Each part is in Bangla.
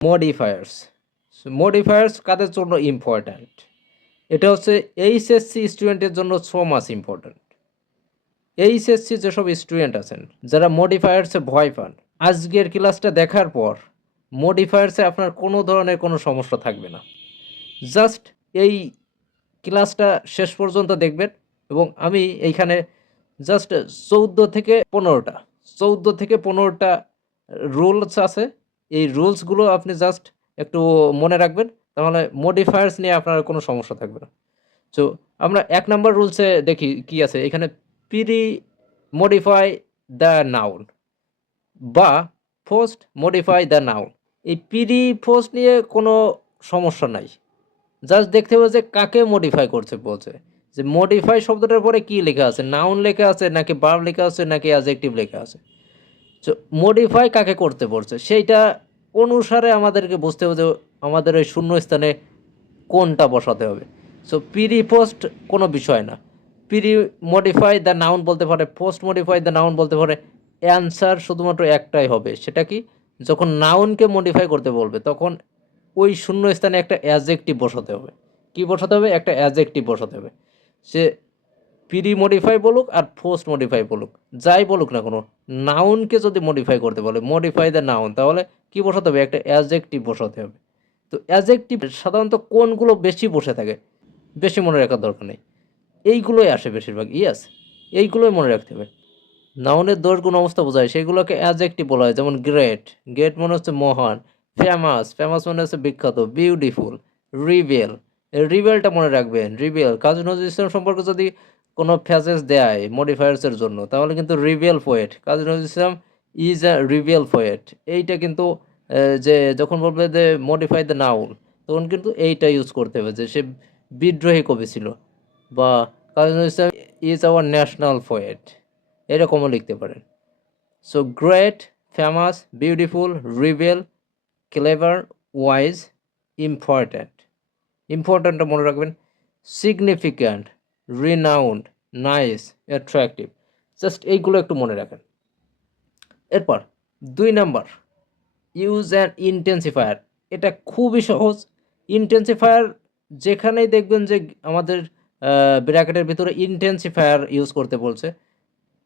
মডিফায়ার্স মডিফায়ার্স কাদের জন্য ইম্পর্ট্যান্ট এটা হচ্ছে এইচএসসি স্টুডেন্টের জন্য ছ মাস ইম্পর্ট্যান্ট এইচএসসি যেসব স্টুডেন্ট আছেন, যারা মডিফায়ার্সে ভয় পান, আজকের ক্লাসটা দেখার পর মডিফায়ার্সে আপনার কোনো ধরনের কোনো সমস্যা থাকবে না। জাস্ট এই ক্লাসটা শেষ পর্যন্ত দেখবেন এবং আমি এইখানে জাস্ট চৌদ্দো থেকে পনেরোটা, চৌদ্দো থেকে পনেরোটা রুলস আছে। এই রুলসগুলো আপনি জাস্ট একটু মনে রাখবেন, তাহলে মডিফায়ার্স নিয়ে আপনার কোনো সমস্যা থাকবে না। সো আমরা এক নম্বর রুলসে দেখি কি আছে। এখানে প্রি মডিফাই দ্য নাউন বা পোস্ট মডিফাই দ্য নাউন এই প্রি পোস্ট নিয়ে কোনো সমস্যা নাই। জাস্ট দেখতে হবে যে কাকে মডিফাই করছে বলছে। যে মডিফাই শব্দটার পরে কি লেখা আছে? নাউন লেখা আছে, নাকি বার্ব লেখা আছে, নাকি অ্যাজেক্টিভ লেখা আছে? মডিফাই কাকে করতে পড়ছে সেইটা অনুসারে আমাদেরকে বুঝতে হবে যে আমাদের ওই শূন্যস্থানে কোনটা বসাতে হবে। সো পিরি পোস্ট কোনো বিষয় না। পিরি মডিফাই দ্য নাউন বলতে পারে পোস্ট মডিফাই দ্য নাউন বলতে পারে অ্যান্সার শুধুমাত্র একটাই হবে। সেটা কি? যখন নাউনকে মডিফাই করতে বলবে, তখন ওই শূন্য স্থানে একটা অ্যাজেক্টিভ বসাতে হবে। কি বসাতে হবে? একটা অ্যাজেক্টিভ বসাতে হবে। সে প্রি মডিফাই বলুক আর পোস্ট মডিফাই বলুক, যাই বলুক না কোনো নাউনকে যদি মডিফাই করতে বলে মডিফাই দ্য নাউন তাহলে কি বসাতে হবে? একটা অ্যাজেক্টিভ বসাতে হবে। তো অ্যাজেক্টিভ সাধারণত কোনগুলো বেশি বসে থাকে? বেশি মনে রাখার দরকার নেই। এইগুলোই আসে বেশিরভাগ ইয়াস এইগুলোই মনে রাখতে হবে। নাউনের দোষ গুণ অবস্থা বোঝায়, সেগুলোকে অ্যাজেক্টিভ বলা হয়, যেমন গ্রেট গ্রেট মনে হচ্ছে মহান ফেমাস ফেমাস মনে হচ্ছে বিখ্যাত বিউটিফুল রিবেল রিবেলটা মনে রাখবেন রিবেল কাজী নজরুল ইসলাম সম্পর্কে যদি কোনো ফ্যাসেস দেয় মডিফায়ার্সের জন্য, তাহলে কিন্তু rebel poet Kazi Nazrul Islam is a rebel poet এইটা কিন্তু যে যখন বলবে যে মডিফাই দ্য নাউন তখন কিন্তু এইটা ইউজ করতে হবে যে সে বিদ্রোহী কবি ছিল বা Kazi Nazrul Islam is our national poet এরকমও লিখতে পারেন। So great famous beautiful rebel clever wise important ইম্পর্ট্যান্টটা মনে রাখবেন significant renowned nice attractive just এইগুলো একটু মনে রাখেন। এরপর, দুই নাম্বার ইউজ অ্যান্ড ইন্টেন্সিফায়ার এটা খুবই সহজ। ইন্টেন্সিফায়ার যেখানেই দেখবেন যে আমাদের ব্র্যাকেটের ভিতরে ইন্টেন্সিফায়ার ইউজ করতে বলছে।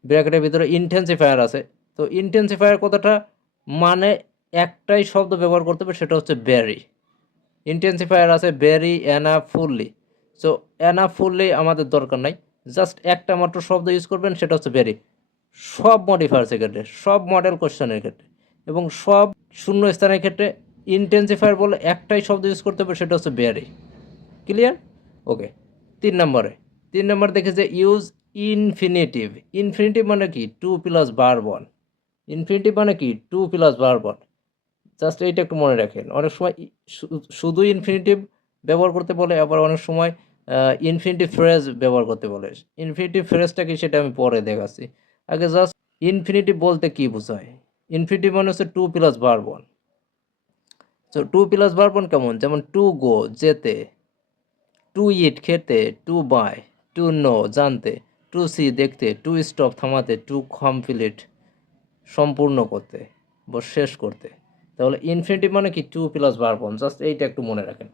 ব্র্যাকেটের ভিতরে ইন্টেন্সিফায়ার আছে। তো ইন্টেন্সিফায়ার কথাটা মানে একটাই শব্দ ব্যবহার করতে হবে, সেটা হচ্ছে ব্যারি ইন্টেন্সিফায়ার আছে ভেরি ফুললি সো ফুললি আমাদের দরকার নাই। জাস্ট একটা মাত্র শব্দ ইউজ করবেন, সেটা হচ্ছে ভেরি সব মডিফায়ার্সের ক্ষেত্রে, সব মডেল কোশ্চেনের ক্ষেত্রে এবং সব শূন্য স্থানের ক্ষেত্রে ইন্টেন্সিফায়ার বলে একটাই শব্দ ইউজ করতে হবে, সেটা হচ্ছে ভেরি ক্লিয়ার ওকে তিন নম্বরে, তিন নম্বর দেখে যে ইউজ ইনফিনিটিভ ইনফিনিটিভ মানে কি? টু প্লাস বার ওয়ান ইনফিনিটিভ মানে কি? টু প্লাস বার ওয়ান জাস্ট এইটা একটু মনে রাখেন। অনেক সময় শুধু ইনফিনিটিভ ব্যবহার করতে বলে, আবার অনেক সময় ইনফিনিটিভ ফ্রেজ ব্যবহার করতে বলে। ইনফিনিটিভ ফ্রেজটা কি সেটা আমি পরে দেখাচ্ছি। আগে জাস্ট ইনফিনিটিভ বলতে কি বোঝায়? ইনফিনিটিভ মানে হচ্ছে টু প্লাস বার ওয়ান তো টু প্লাস বার ওয়ান কেমন? যেমন টু গো যেতে টু ইট খেতে টু বাই টু নো জানতে টু সি দেখতে টু স্টপ থামাতে টু কমপ্লিট সম্পূর্ণ করতে, বা শেষ করতে। তাহলে ইনফিনিটিভ মানে কি? টু প্লাস বারবন জাস্ট এইটা একটু মনে রাখেন।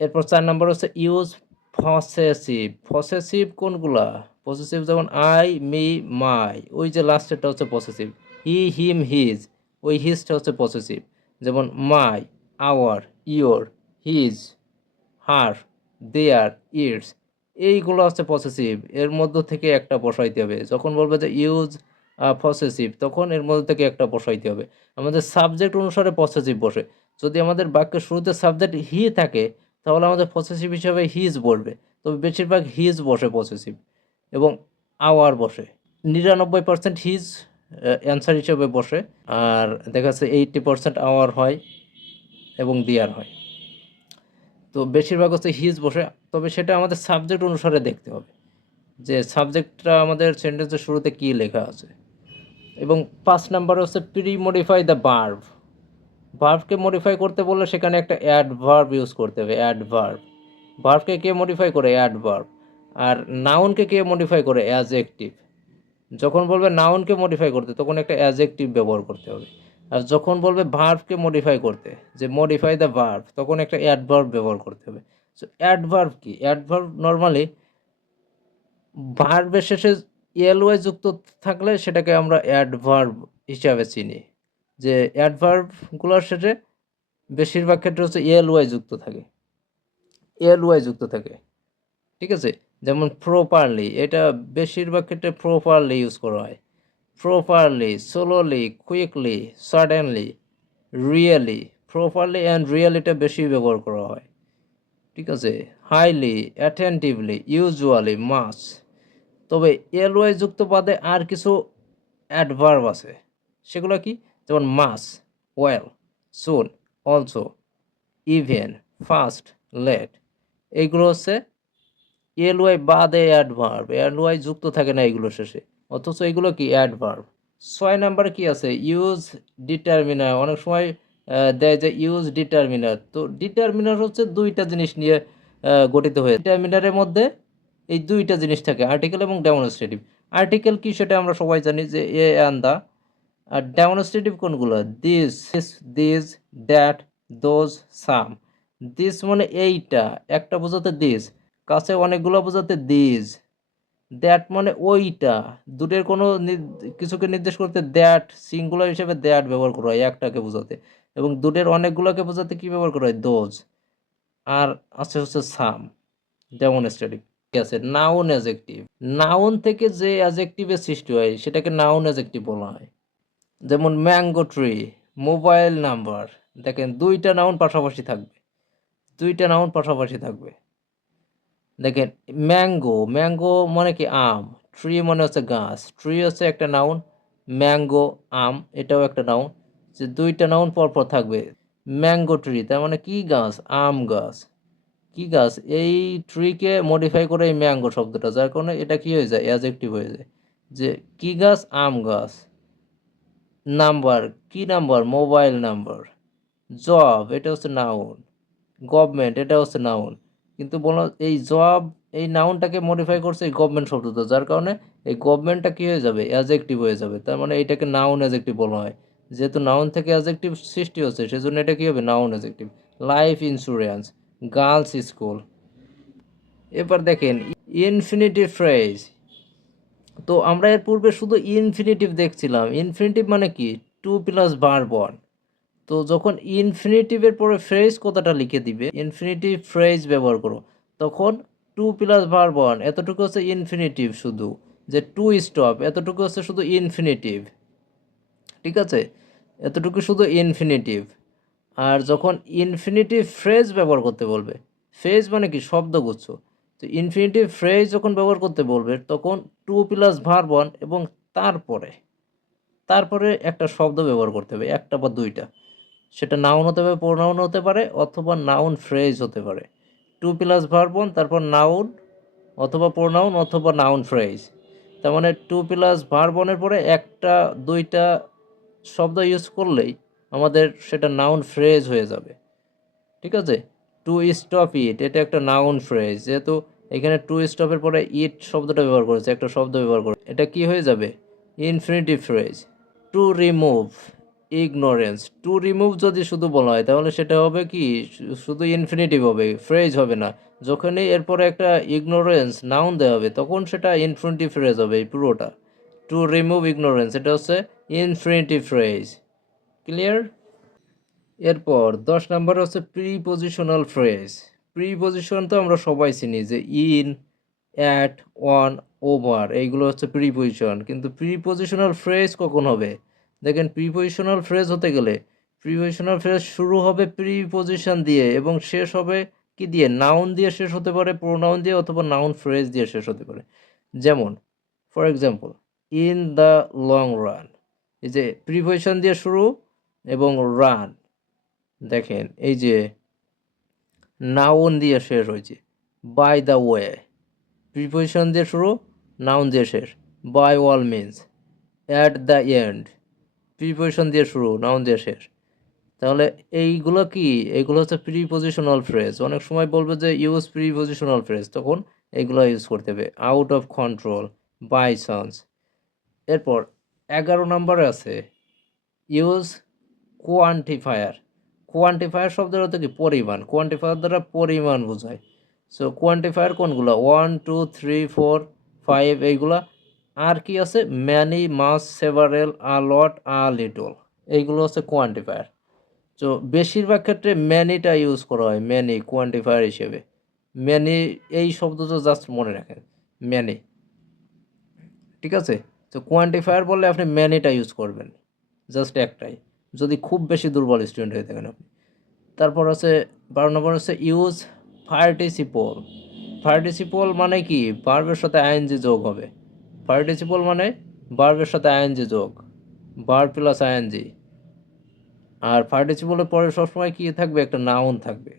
এরপর চার নম্বর হচ্ছে ইউজ ফসেসিভ পসেসিভ কোনগুলা? পসেসিভ যেমন আই মি মাই ওই যে লাস্টেরটা হচ্ছে পসেসিভ হি হিম হিজ ওই হিজটা হচ্ছে পসেসিভ যেমন my our your his her their its এইগুলো হচ্ছে পসেসিভ এর মধ্য থেকে একটা বসাইতে হবে। যখন বলবে যে ইউজ পসেসিভ তখন এর মধ্যে থেকে একটা বসাইতে হবে। আমাদের সাবজেক্ট অনুসারে পসেসিভ বসে। যদি আমাদের বাক্যের শুরুতে সাবজেক্ট হি থাকে তাহলে আমাদের পসেসিভ হিসাবে হিজ বলবে। তবে বেশিরভাগ হিজ বসে পসেসিভ এবং আওয়ার বসে। নিরানব্বই পার্সেন্ট হিজ অ্যান্সার হিসেবে বসে। আর দেখা যাচ্ছে এইটটি পার্সেন্ট আওয়ার হয় এবং দেয়ার হয়। তো বেশিরভাগ হচ্ছে হিজ বসে। তবে সেটা আমাদের সাবজেক্ট অনুসারে দেখতে হবে যে সাবজেক্টটা আমাদের সেন্টেন্সের শুরুতে কী লেখা আছে। এবং পাঁচ নাম্বার হচ্ছে প্রি মডিফাই দ্য বার্ভ ভার্ভকে মডিফাই করতে বললে সেখানে একটা অ্যাডভার্ব ইউজ করতে হবে অ্যাডভার্ব ভার্ভকে কে মডিফাই করে? অ্যাডভার্ব আর নাউনকে কে মডিফাই করে? অ্যাজেক্টিভ যখন বলবে নাউনকে মডিফাই করতে, তখন একটা অ্যাজেক্টিভ ব্যবহার করতে হবে। আর যখন বলবে ভার্ভকে মডিফাই করতে, যে মডিফাই দ্য ভার্ভ তখন একটা অ্যাডভার্ব ব্যবহার করতে হবে। সো অ্যাডভার্ব কি? অ্যাডভার্ব নর্মালি ভার্বের শেষে এলওয়াই যুক্ত থাকলে সেটাকে আমরা অ্যাডভার্ব হিসাবে চিনি। যে অ্যাডভার্বগুলোর শেষে বেশিরভাগ ক্ষেত্রে হচ্ছে এলওয়াই যুক্ত থাকে। এলওয়াই যুক্ত থাকে। ঠিক আছে? যেমন প্রপারলি এটা বেশিরভাগ ক্ষেত্রে প্রপারলি ইউজ করা হয়। Properly slowly quickly suddenly really properly and রিয়েলিটা বেশি ব্যবহার করা হয়। ঠিক আছে? হাইলি অ্যাটেন্টিভলি ইউজুয়ালি মাস তবে এলওয়াই যুক্ত বাদে আর কিছু অ্যাডভার্ব আছে। সেগুলো কি? যেমন much, well, soon, also, even, fast, late. এইগুলো হচ্ছে এল এলওয়াই বাদে অ্যাডভার্ব এলওয়াই যুক্ত থাকে না এগুলো শেষে। অথচ এগুলো কি? অ্যাডভার্ব ছয় নাম্বার কি আছে? ইউজ ডিটারমিনার অনেক সময় দেয় যে ইউজ ডিটারমিনার তো ডিটারমিনার হচ্ছে দুইটা জিনিস নিয়ে গঠিত হয়ে ডিটারমিনারের মধ্যে এই দুইটা জিনিস থাকে। আর্টিকেল এবং ডেমনস্ট্রেটিভ আর্টিকেল কি সেটা আমরা সবাই জানি যে এ অ্যান্ড দা আর ডেমনস্ট্রেটিভ কোনগুলো? This this that those some this মানে এইটা। একটা বোঝাতে দিস কাছে অনেকগুলো বোঝাতে দিস দ্যাট মানে ওইটা। দুটের কোনো কিছুকে নির্দেশ করতে দ্যাট সিঙ্গুলার হিসেবে দ্যাট ব্যবহার করা হয়, একটাকে বোঝাতে। এবং দুটের অনেকগুলোকে বোঝাতে কি ব্যবহার করা হয়? দোজ আর আছে হচ্ছে সাম ডেমনস্ট্রেটিভ ঠিক আছে? নাউন অ্যাজেক্টিভ নাউন থেকে যে অ্যাজেক্টিভের সৃষ্টি হয়, সেটাকে নাউন অ্যাজেক্টিভ বলা হয়। যেমন ম্যাঙ্গো ট্রি, মোবাইল নাম্বার, দেখেন দুইটা নাউন পাশাপাশি থাকবে। দুইটা নাউন পাশাপাশি থাকবে। দেখেন ম্যাঙ্গো ম্যাঙ্গো মানে কি আম, ট্রি মানে হচ্ছে গাছ, ট্রি হচ্ছে একটা নাউন, ম্যাঙ্গো, আম এটাও একটা নাউন, যে দুইটা নাউন পরপর থাকবে। ম্যাঙ্গো ট্রি, তার মানে কি গাছ? আম গাছ। কি গাছ? এই ট্রিকে মডিফাই করে এই ম্যাঙ্গো শব্দটা, যার কারণে এটা কি হয়ে যায় অ্যাজেক্টিভ হয়ে যায়, যে কি গাছ? আম গাছ। নাম্বার, কি নাম্বার? Mobile number. জব, এটা হচ্ছে নাউন গভর্নমেন্ট, এটা হচ্ছে নাউন কিন্তু বলো, এই জব, এই নাউনটাকে মডিফাই করছে এই গভর্নমেন্ট শব্দটা, যার কারণে এই গভর্নমেন্টটা কি হয়ে যাবে? অ্যাজেক্টিভ হয়ে যাবে। তার মানে এটাকে নাউন অ্যাজেক্টিভ বলা হয়। যেহেতু নাউন থেকে অ্যাজেক্টিভ সৃষ্টি হচ্ছে, সেজন্য এটা কি হবে? Noun adjective life insurance girls school এবার দেখেন ইনফিনিটিভ ফ্রেজ তো আমরা এর পূর্বে শুধু ইনফিনিটিভ দেখছিলাম। ইনফিনিটিভ মানে কি? টু প্লাস বার বন তো যখন ইনফিনিটিভের পরে ফ্রেজ কথাটা লিখে দিবে ইনফিনিটিভ ফ্রেজ ব্যবহার করো, তখন টু প্লাস বার বন এতটুকু হচ্ছে ইনফিনিটিভ শুধু, যে টু স্টপ এতটুকু হচ্ছে শুধু ইনফিনিটিভ ঠিক আছে? এতটুকু শুধু ইনফিনিটিভ আর যখন ইনফিনিটিভ ফ্রেজ ব্যবহার করতে বলবে ফ্রেজ মানে কি? শব্দগুচ্ছ। তো ইনফিনিটিভ ফ্রেজ যখন ব্যবহার করতে বলবে, তখন টু প্লাস ভার বন এবং তারপরে তারপরে একটা শব্দ ব্যবহার করতে হবে, একটা বা দুইটা। সেটা নাউন হতে পারে প্রোনাউন হতে পারে, অথবা নাউন ফ্রেজ হতে পারে। টু প্লাস ভার্বন তারপর নাউন অথবা প্রোনাউন অথবা নাউন ফ্রেজ তার মানে টু প্লাস ভার্বনের পরে একটা, দুইটা শব্দ ইউজ করলেই আমাদের সেটা নাউন ফ্রেজ হয়ে যাবে। ঠিক আছে? টু স্টপ ইট এটা একটা নাউন ফ্রেজ যেহেতু এখানে টু স্টপের পরে ইট শব্দটা ব্যবহার করেছে, একটা শব্দ ব্যবহার করে। এটা কি হয়ে যাবে? Infinitive phrase to remove ignorance to remove যদি শুধু বলা হয়, তাহলে সেটা হবে কি? শুধু ইনফিনিটিভ হবে ফ্রেজ হবে না। যখনই এরপরে একটা ইগনোরেন্স নাউন দেওয়া হবে, তখন সেটা ইনফিনিটিভ ফ্রেজ হবে এই পুরোটা। টু রিমুভ ইগনোরেন্স এটা হচ্ছে ইনফিনিটিভ ফ্রেজ ক্লিয়ার এরপর দশ নম্বর হচ্ছে প্রিপোজিশনাল ফ্রেজ প্রিপোজিশন তো আমরা সবাই চিনি যে ইন অ্যাট ওয়ান ওভার এইগুলো হচ্ছে প্রিপোজিশন কিন্তু প্রিপোজিশনাল ফ্রেজ কখন হবে? দেখেন প্রিপোজিশনাল ফ্রেজ হতে গেলে প্রিপোজিশনাল ফ্রেজ শুরু হবে প্রিপোজিশন দিয়ে এবং শেষ হবে কি দিয়ে? নাউন দিয়ে শেষ হতে পারে প্রোনাউন দিয়ে অথবা নাউন ফ্রেজ দিয়ে শেষ হতে পারে। যেমন for example in the long run এই যে প্রিপোজিশন দিয়ে শুরু এবং রান দেখেন, এই যে নাউন দিয়ে শেষ হয়েছে। বাই দ্য ওয়ে প্রিপোজিশন দিয়ে শুরু নাউন দিয়ে শেষ। By all means at the end preposition দিয়ে শুরু নাউন দিয়ে শেষ। তাহলে এইগুলো কি? এইগুলো হচ্ছে প্রিপোজিশনাল ফ্রেজ অনেক সময় বলবে যে ইউজ প্রিপোজিশনাল ফ্রেজ তখন এইগুলো ইউজ করতে হবে। Out of control by chance এরপর এগারো নম্বরে আছে ইউজ কোয়ান্টিফায়ার কোয়ান্টিফায়ার শব্দের অর্থ কি? পরিমাণ। কোয়ান্টিফায়ার দ্বারা পরিমাণ বোঝায়। সো কোয়ান্টিফায়ার কোনগুলো? One two three four five এইগুলা। আর কি আছে? Many much several a lot a little এইগুলো হচ্ছে কোয়ান্টিফায়ার তো বেশিরভাগ ক্ষেত্রে ম্যানিটা ইউজ করা হয়। ম্যানি কোয়ান্টিফায়ার হিসেবে। ম্যানি এই শব্দটা জাস্ট মনে রাখেন। ম্যানি ঠিক আছে? তো কোয়ান্টিফায়ার বললে আপনি ম্যানিটা ইউজ করবেন। জাস্ট একটাই। যদি খুব বেশি দুর্বল স্টুডেন্ট হয়ে থাকেন আপনি। তারপর আছে, বারো নম্বর হচ্ছে ইউজ পার্টিসিপল পার্টিসিপল মানে কি? বার্বের সাথে আইএনজি যোগ হবে। পার্টিসিপল মানে বার্বের সাথে আইএনজি যোগ। বার প্লাস আইএনজি আর পার্টিসিপলের পরে সবসময় কী থাকবে? একটা নাউন থাকবে।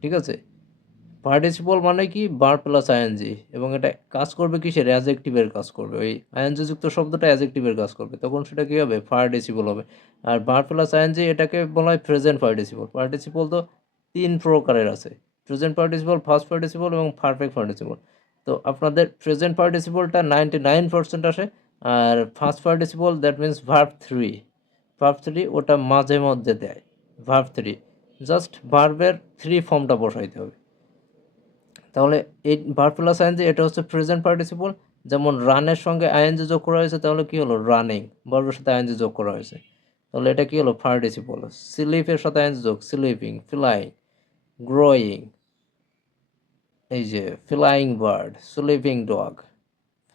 ঠিক আছে? পার্টিসিপল মানে কি? বার প্লাস আইএনজি এবং এটা কাজ করবে কিসের? অ্যাজেক্টিভের কাজ করবে। ওই আইএনজি যুক্ত শব্দটা অ্যাজেক্টিভের কাজ করবে। তখন সেটা কী হবে? পার্টিসিপল হবে। আর বার প্লাস আইএনজি এটাকে বলা হয় প্রেজেন্ট পার্টিসিপল পার্টিসিপল তো তিন প্রকারের আছে। প্রেজেন্ট পার্টিসিপল ফার্স্ট পার্টিসিপল এবং পারফেক্ট পার্টিসিপল তো আপনাদের প্রেজেন্ট পার্টিসিপলটা নাইনটি নাইন পার্সেন্ট আসে আর first participle that means verb three verb three ওটা মাঝে মধ্যে দেয়। ভার্ভ থ্রি জাস্ট ভার্বের থ্রি ফর্মটা বসাইতে হবে। তাহলে এই ভার্ব প্লাস আইএনজি এটা হচ্ছে প্রেজেন্ট পার্টিসিপল যেমন রানের সঙ্গে আইএনজি যোগ করা হয়েছে, তাহলে কী হলো? রানিং ভার্বের সাথে আইএনজি যোগ করা হয়েছে। তাহলে এটা কি হলো? পার্টিসিপল স্লিপের সাথে আইএনজি যোগ স্লিপিং ফ্লাইং গ্রোয়িং এই যে ফ্লাইং বার্ড স্লিপিং ডগ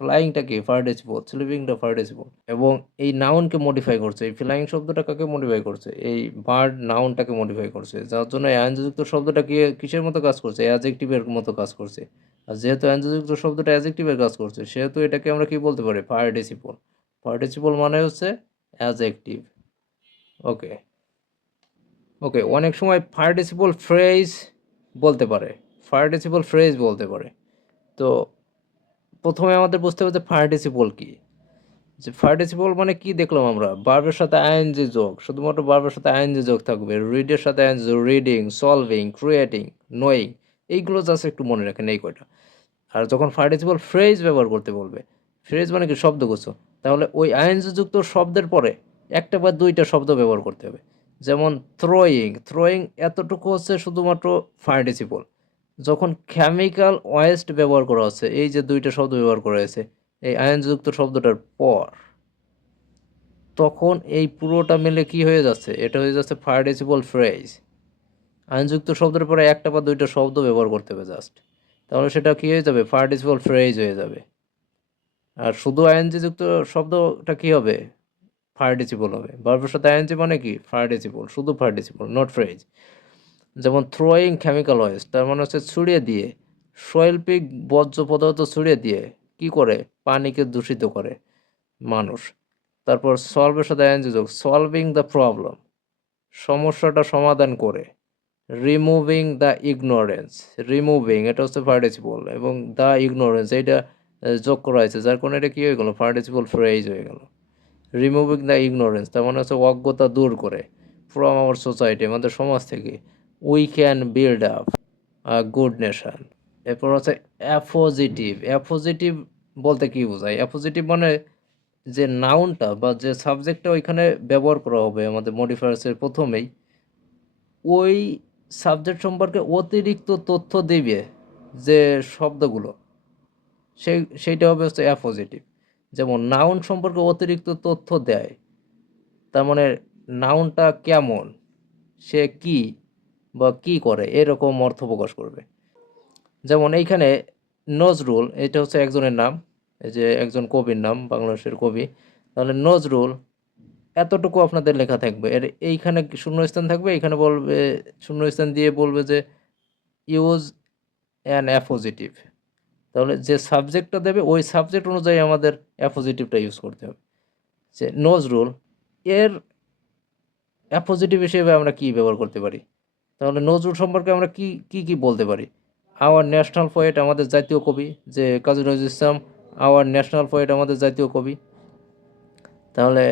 ফ্লাইংটা কি পার্টিসিপল স্লিপিংটা পার্টিসিপল এবং এই নাউনকে মডিফাই করছে, এই ফ্লাইং শব্দটা কাকে মডিফাই করছে, এই বার্ড নাউনটাকে মডিফাই করছে, যার জন্য এই আইনযুক্ত শব্দটা কি, কিসের মতো কাজ করছে অ্যাজেক্টিভের মতো কাজ করছে, আর যেহেতু আইনযুক্ত শব্দটা অ্যাজেক্টিভের কাজ করছে, সেহেতু এটাকে আমরা কি বলতে পারি পার্টিসিপল পার্টিসিপল মানে হচ্ছে অ্যাজেক্টিভ ওকে ওকে অনেক সময় পার্টিসিপল ফ্রেজ বলতে পারে পার্টিসিপল ফ্রেজ বলতে পারে, তো প্রথমে আমাদের বুঝতে হবে যে পার্টিসিপল কি। যে পার্টিসিপল মানে কি দেখলাম আমরা? বার্বের সাথে আইএনজি যোগ, শুধুমাত্র বার্বের সাথে আইএনজি যোগ থাকবে রিডের সাথে ING reading solving creating knowing এইগুলো জাস্ট একটু মনে রাখেন এই কয়টা। আর যখন পার্টিসিপল ফ্রেজ ব্যবহার করতে বলবে ফ্রেজ মানে কি? শব্দ শব্দগুচ্ছ তাহলে ওই আইএনজি যুক্ত শব্দের পরে একটা বা দুইটা শব্দ ব্যবহার করতে হবে। যেমন থ্রোয়িং থ্রোয়িং এতটুকু হচ্ছে শুধুমাত্র পার্টিসিপল যখন কেমিক্যাল ওয়েস্ট ব্যবহার করা হচ্ছে, এই যে দুইটা শব্দ ব্যবহার করা হয়েছে, এই আয়নযুক্ত শব্দটার পর, তখন এই পুরোটা মিলে কি হয়ে যাচ্ছে? এটা হয়ে যাচ্ছে পার্টিসিপল ফ্রেজ আইনযুক্ত শব্দের পরে একটা বা দুইটা শব্দ ব্যবহার করতে হবে জাস্ট তাহলে সেটা কি হয়ে যাবে? পার্টিসিপল ফ্রেজ হয়ে যাবে। আর শুধু আইএনজি যুক্ত শব্দটা কি হবে? পার্টিসিপল হবে। বারবার সাথে আইএনজি মানে কি? পার্টিসিপল শুধু পার্টিসিপল নট ফ্রেজ যেমন থ্রোয়িং কেমিক্যাল ওয়েস্ট তার মানে হচ্ছে ছড়িয়ে দিয়ে, শৈল্পিক বর্জ্য পদার্থ ছড়িয়ে দিয়ে কি করে? পানিকে দূষিত করে মানুষ। তারপর সলভের সাথে যোগ সলভিং দ্য প্রবলেম সমস্যাটা সমাধান করে রিমুভিং দ্য ইগনোরেন্স রিমুভিং এটা হচ্ছে পার্টিসিপল এবং দ্য ইগনোরেন্স এইটা যোগ করা হয়েছে, যার কারণে এটা কী হয়ে গেলো? পার্টিসিপল ফ্রেজ হয়ে গেল। রিমুভিং দ্য ইগনোরেন্স তার মানে হচ্ছে অজ্ঞতা দূর করে ফ্রম আওয়ার সোসাইটি আমাদের সমাজ থেকে we can build up good nation এরপর হচ্ছে অ্যাপোজিটিভ অ্যাপোজিটিভ বলতে কি বোঝায়? অ্যাপোজিটিভ মানে যে নাউনটা বা যে সাবজেক্টটা ওইখানে ব্যবহার করা হবে, আমাদের মডিফায়ার্সের প্রথমেই, ওই সাবজেক্ট সম্পর্কে অতিরিক্ত তথ্য দেবে যে শব্দগুলো। সেই, সেইটা হবে হচ্ছে অ্যাপোজিটিভ যেমন নাউন সম্পর্কে অতিরিক্ত তথ্য দেয়, তার মানে নাউনটা কেমন, সে কি বা কি করে, এরকম অর্থ প্রকাশ করবে। যেমন এইখানে নজরুল, এটা হচ্ছে একজনের নাম, এই যে একজন কবির নাম, বাংলাদেশের কবি, তাহলে নজরুল এতটুকু আপনাদের লেখা থাকবে। এর এইখানে শূন্যস্থান থাকবে, এইখানে বলবে, শূন্যস্থান দিয়ে বলবে যে ইউজ অ্যান অ্যাপোজিটিভ তাহলে যে সাবজেক্টটা দেবে, ওই সাবজেক্ট অনুযায়ী আমাদের অ্যাপোজিটিভটা ইউজ করতে হবে। যে নজরুল, এর অ্যাপোজিটিভ হিসেবে আমরা কি ব্যবহার করতে পারি? তাহলে নজরুল সম্পর্কে আমরা কি কি কি বলতে পারি? আওয়ার ন্যাশনাল পোয়েট আমাদের জাতীয় কবি, যে Kazi Nazrul Islam our national poet আমাদের জাতীয় কবি। তাহলে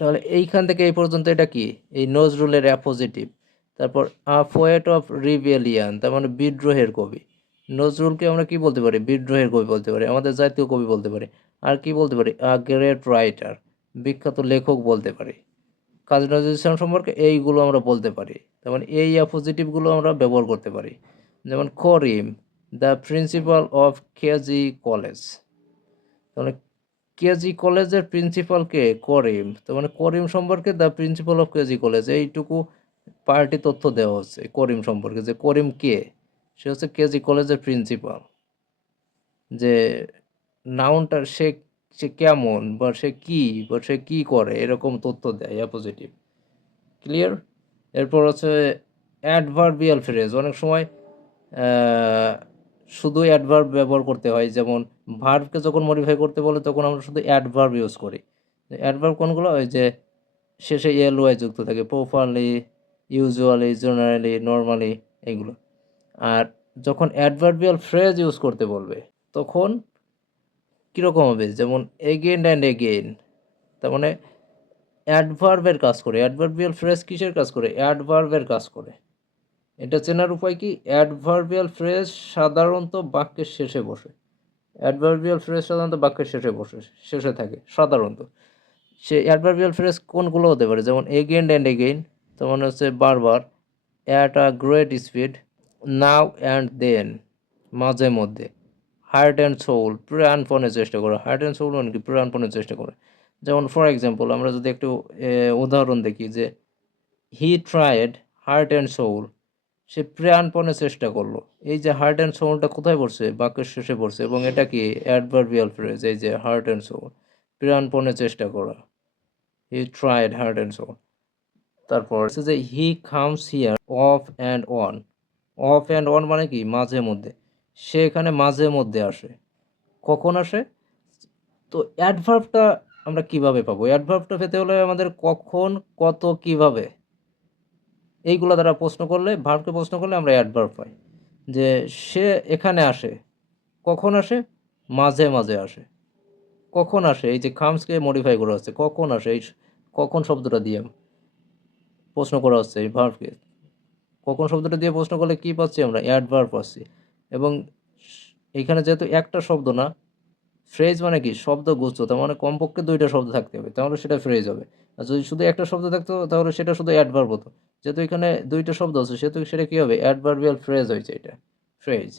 তাহলে এইখান থেকে এই পর্যন্ত এটা কি? এই নজরুলের অ্যাপোজিটিভ তারপর আ পোয়েট অফ রিবেলিয়ান তার মানে বিদ্রোহের কবি। নজরুলকে আমরা কি বলতে পারি? বিদ্রোহের কবি বলতে পারি। আমাদের জাতীয় কবি বলতে পারি। আর কি বলতে পারি? আ গ্রেট রাইটার বিখ্যাত লেখক বলতে পারি। কার্ডিনালাইজেশন সম্পর্কে এইগুলো আমরা বলতে পারি। যেমন এই অ্যাপোজিটিভগুলো আমরা ব্যবহার করতে পারি। যেমন Karim the principal of KG college মানে কেজি কলেজের প্রিন্সিপালকে করিম তো মানে করিম? সম্পর্কে the principal of KG college এইটুকু পার্টি তথ্য দেওয়া হচ্ছে করিম সম্পর্কে, যে করিম কে? সে হচ্ছে কেজি কলেজের প্রিন্সিপাল যে নাউনটা সে সে কেমন বা সে কী বা সে কী করে? এরকম তথ্য দেয় অ্যাপোজিটিভ ক্লিয়ার এরপর হচ্ছে অ্যাডভার্বিয়াল ফ্রেজ অনেক সময় শুধু অ্যাডভার্ব ব্যবহার করতে হয়, যেমন ভার্বকে যখন মডিফাই করতে বলে, তখন আমরা শুধু অ্যাডভার্ব ইউজ করি। অ্যাডভার্ব কোনগুলো? ওই যে শেষে এল ওয়াই যুক্ত থাকে প্রপারলি ইউজুয়ালি জেনারেলি নর্মালি এগুলো। আর যখন অ্যাডভার্বিয়াল ফ্রেজ ইউজ করতে বলবে, তখন কীরকম হবে? যেমন এগেন অ্যান্ড এগেইন তার মানে অ্যাডভার্বের কাজ করে অ্যাডভার্বিয়াল ফ্রেজ কিসের কাজ করে? অ্যাডভার্বের কাজ করে। এটা চেনার উপায় কি? অ্যাডভার্বিয়াল ফ্রেজ সাধারণত বাক্যের শেষে বসে। অ্যাডভার্বিয়াল ফ্রেজ সাধারণত বাক্যের শেষে বসে, শেষে থাকে, সাধারণত। সে অ্যাডভার্বিয়াল ফ্রেজ কোনগুলো হতে পারে? যেমন এগেন অ্যান্ড এগেইন তার মানে হচ্ছে বারবার at a great speed now and then মাঝে মধ্যে। হার্ট অ্যান্ড সোল প্রাণপণের চেষ্টা করে। হার্ট অ্যান্ড সোল মানে কি? প্রাণপণের চেষ্টা করে। যেমন ফর এক্সাম্পল আমরা যদি একটু উদাহরণ দেখি যে he tried heart and soul সে প্রাণপণে চেষ্টা করল। এই যে হার্ট অ্যান্ড সোলটা কোথায় পড়ছে? বাক্যের শেষে পড়ছে। এবং এটা কি? অ্যাডভার্বিয়াল ফ্রেজ এই যে হার্ট অ্যান্ড সোল প্রাণপণে চেষ্টা করা। He tried heart and soul তারপর যে he comes here off and on off and on মানে কি? মাঝে মধ্যে। সে এখানে মাঝে মধ্যে আসে। কখন আসে? তো অ্যাডভার্বটা আমরা কীভাবে পাবো? অ্যাডভার্বটা পেতে হলে আমাদের কখন, কত, কীভাবে? এইগুলো দ্বারা প্রশ্ন করলে, ভার্বকে প্রশ্ন করলে আমরা অ্যাডভার্ব পাই। যে সে এখানে আসে, কখন আসে? মাঝে মাঝে আসে। কখন আসে? এই যে খামসকে মডিফাই করা হচ্ছে, কখন আসে? এই কখন শব্দটা দিয়ে প্রশ্ন করা হচ্ছে এই ভার্বকে? কখন শব্দটা দিয়ে প্রশ্ন করলে কি পাচ্ছি আমরা? অ্যাডভার্ব পাচ্ছি। এবং এইখানে যেহেতু একটা শব্দ না ফ্রেজ মানে কি? শব্দ গুচ্ছ তার মানে কমপক্ষে দুইটা শব্দ থাকতে হবে, তাহলে সেটা ফ্রেজ হবে। আর যদি শুধু একটা শব্দ থাকতো, তাহলে সেটা শুধু অ্যাডভার্ব হতো। যেহেতু এখানে দুইটা শব্দ আছে, সেহেতু সেটা কী হবে? অ্যাডভার্বিয়াল ফ্রেজ হয়েছে এটা ফ্রেজ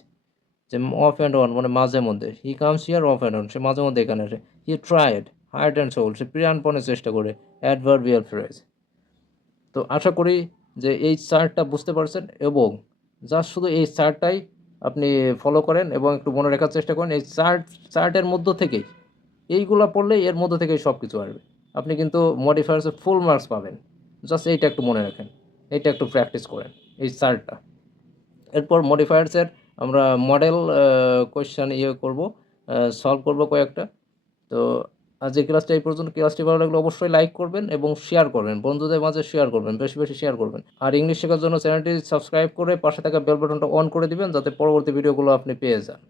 যে অফ অ্যান্ড অন মানে মাঝে মধ্যে। He comes here off and on সে মাঝে মধ্যে এখানে আসে। He tried heart and soul সে প্রিয়ানপণের চেষ্টা করে অ্যাডভার্বিয়াল ফ্রেজ তো আশা করি যে এই চার্টটা বুঝতে পারছেন এবং জাস্ট শুধু এই চার্টটাই আপনি ফলো করেন এবং একটু মনে রাখার চেষ্টা করেন, এই চার্ট চার্টের মধ্য থেকেই, এইগুলো পড়লে এর মধ্য থেকেই সব কিছু আসবে। আপনি কিন্তু মডিফায়ার্সে ফুল মার্কস পাবেন। জাস্ট এইটা একটু মনে রাখেন, এইটা একটু প্র্যাকটিস করেন, এই চার্টটা এরপর মডিফায়ার্সের আমরা মডেল কোয়েশ্চেন ইয়ে করব সলভ করব কয়েকটা। তো আজ যে ক্লাসটা এই পর্যন্ত ক্লাসটি ভালো লাগলে অবশ্যই লাইক করবেন এবং শেয়ার করবেন। বন্ধুদের মাঝে শেয়ার করবেন, বেশি বেশি শেয়ার করবেন। আর ইংলিশ শেখার জন্য চ্যানেলটি সাবস্ক্রাইব করে পাশে থাকা বেল বাটনটা অন করে দিবেন, যাতে পরবর্তী ভিডিওগুলো আপনি পেয়ে যান।